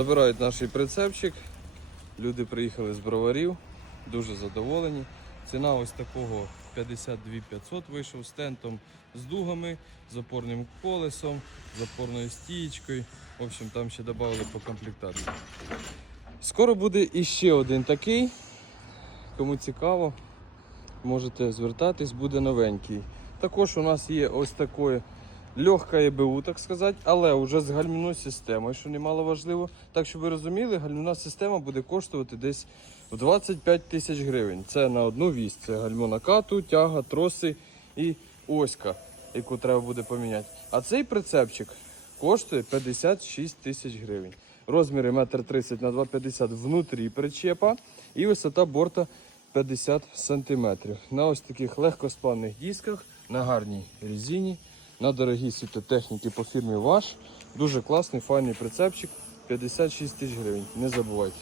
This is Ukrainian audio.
Забирають наш прицепчик. Люди приїхали з броварів, дуже задоволені. Ціна ось такого 52 500 вийшов з тентом, з дугами, з опорним колесом, з опорною стієчкою. В общем, там ще додали по комплектації. Скоро буде іще один такий. Кому цікаво, можете звертатись, буде новенький. Також у нас є ось такої легка ЕБУ, так сказати, але вже з гальмівною системою, що немало важливо. Так, щоб ви розуміли, гальмівна система буде коштувати десь в 25 тисяч гривень. Це на одну вісь. Це гальмо накату, тяга, троси і оська, яку треба буде поміняти. А цей прицепчик коштує 56 тисяч гривень. Розміри 1,30 на 2,50 внутрі причепа і висота борта 50 см. На ось таких легкоспанних дисках, на гарній резині, на дорогій світотехніці по фірмі Ваш. Дуже класний, файний прицепчик. 56 тисяч гривень. Не забувайте.